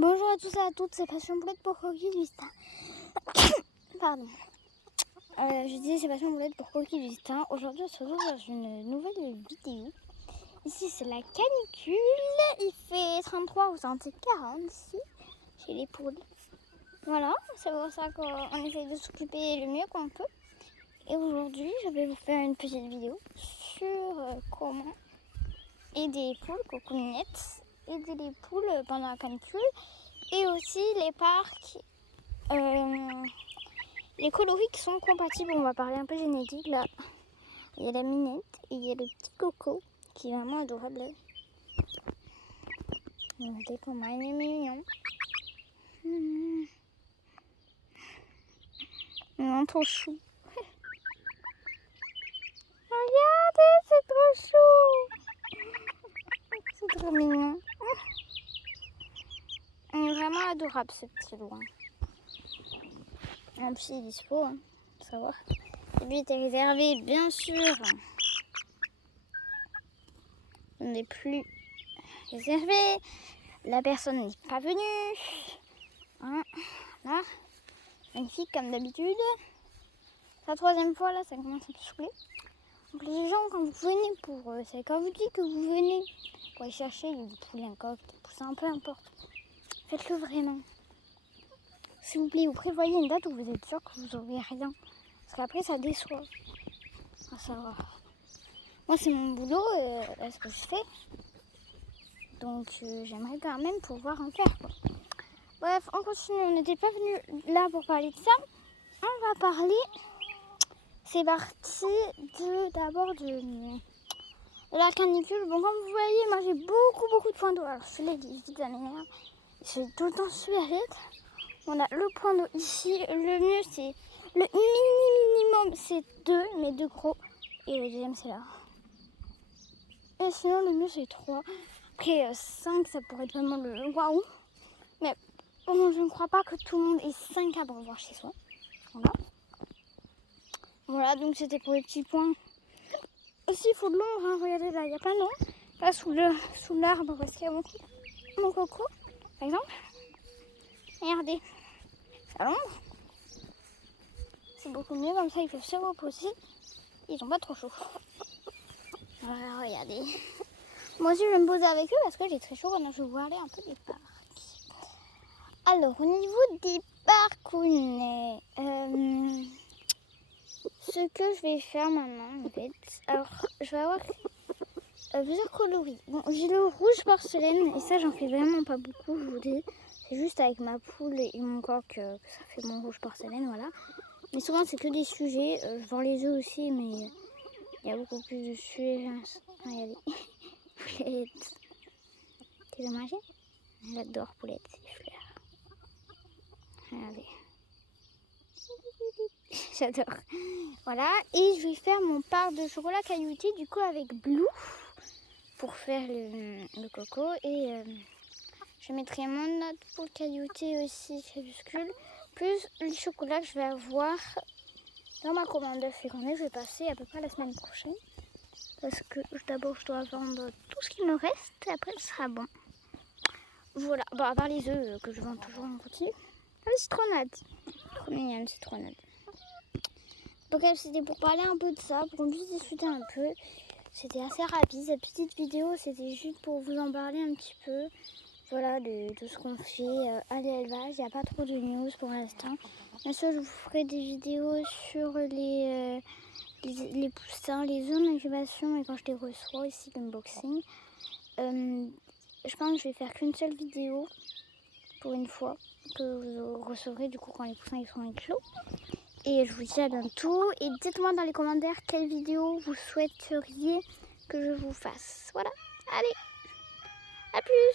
Bonjour à tous et à toutes, c'est Passion Boulette pour Coquille Justin. Pardon. Je disais c'est Passion Boulette pour Coquille Justin. Aujourd'hui on se retrouve dans une nouvelle vidéo. Ici c'est la canicule, il fait 33 ou 40 ici, chez les poules. Voilà, c'est pour ça qu'on essaye de s'occuper le mieux qu'on peut. Et aujourd'hui je vais vous faire une petite vidéo sur comment aider les poules, cocoonettes, aider les poules pendant la canicule. Et aussi les parcs, les coloris qui sont compatibles. On va parler un peu génétique là. Il y a la minette et il y a le petit coco qui est vraiment adorable. Regardez comment il est mignon. Non, trop chou. Regardez, c'est trop chou. C'est trop mignon. Il est vraiment adorable ce petit loup. En plus il est dispo, faut savoir. Lui était réservé, bien sûr. On n'est plus réservé. La personne n'est pas venue. Hein, là. Magnifique comme d'habitude. C'est la troisième fois là, ça commence à me saouler. Donc les gens, quand vous venez pour... c'est quand vous dites que vous venez pour aller chercher du poulet, un coq, des poussins, peu importe. Faites-le vraiment. S'il vous plaît, vous prévoyez une date où vous êtes sûr que vous n'aurez rien. Parce qu'après, ça déçoit. À savoir. Moi, c'est mon boulot, ce que je fais. Donc, j'aimerais quand même pouvoir en faire, quoi. Bref, on continue. On n'était pas venu là pour parler de ça. On va parler... C'est parti d'abord de la canicule. Bon, comme vous voyez, moi, j'ai beaucoup de points d'eau. Alors, celui-là, il est vite à m'énerve. C'est tout le temps super vite. On a le point d'eau ici. Le mieux, c'est... Le minimum, c'est 2, mais 2 gros. Et le deuxième, c'est là. Et sinon, le mieux, c'est 3. Après, 5, ça pourrait être vraiment le waouh. Mais bon, je ne crois pas que tout le monde ait 5 à voir chez soi. Voilà. Voilà, donc c'était pour les petits points. Aussi, il faut de l'ombre. Hein. Regardez, là, il y a plein d'ombre. Là, sous l'arbre, parce qu'il y a mon coco, par exemple. Regardez, à l'ombre. C'est beaucoup mieux, comme ça, ils peuvent se reposer. Ils n'ont pas trop chaud. Voilà, regardez. Moi aussi, je vais me poser avec eux parce que j'ai très chaud. Maintenant, je vais vous parler un peu des parcs. Alors, au niveau des parcs, ce que je vais faire maintenant, en fait. Alors, je vais avoir plusieurs coloris. Bon, j'ai le rouge porcelaine et ça, j'en fais vraiment pas beaucoup, je vous dis. C'est juste avec ma poule et mon coq que ça fait mon rouge porcelaine, voilà. Mais souvent, c'est que des sujets. Je vends les œufs aussi, mais il y a beaucoup plus de sujets. Regardez. Poulette. Tu veux manger? J'adore Poulette, c'est fleurs. Regardez. J'adore. Voilà. Et je vais faire mon part de chocolat caillouté, du coup, avec Blue. Pour faire le coco. Et je mettrai mon autre poule caillouté aussi, crépuscule. Plus le chocolat que je vais avoir dans ma commande de fécondée. Je vais passer à peu près la semaine prochaine. Parce que d'abord, je dois vendre tout ce qui me reste. Et après, ce sera bon. Voilà. Bon, à part les œufs que je vends toujours en continu. La citronnade. Trop mignonne, citronnade. Donc, c'était pour parler un peu de ça. Pour qu'on puisse discuter un peu. C'était assez rapide. Cette petite vidéo, c'était juste pour vous en parler un petit peu. Voilà, de ce qu'on fait à l'élevage. Il n'y a pas trop de news pour l'instant. Bien sûr, je vous ferai des vidéos sur les poussins, les œufs d'incubation et quand je les reçois ici, l'unboxing. Je pense que je vais faire qu'une seule vidéo pour une fois que vous recevrez du coup quand les poussins ils seront éclos. Et je vous dis à bientôt. Et dites-moi dans les commentaires quelle vidéo vous souhaiteriez que je vous fasse. Voilà, allez, à plus!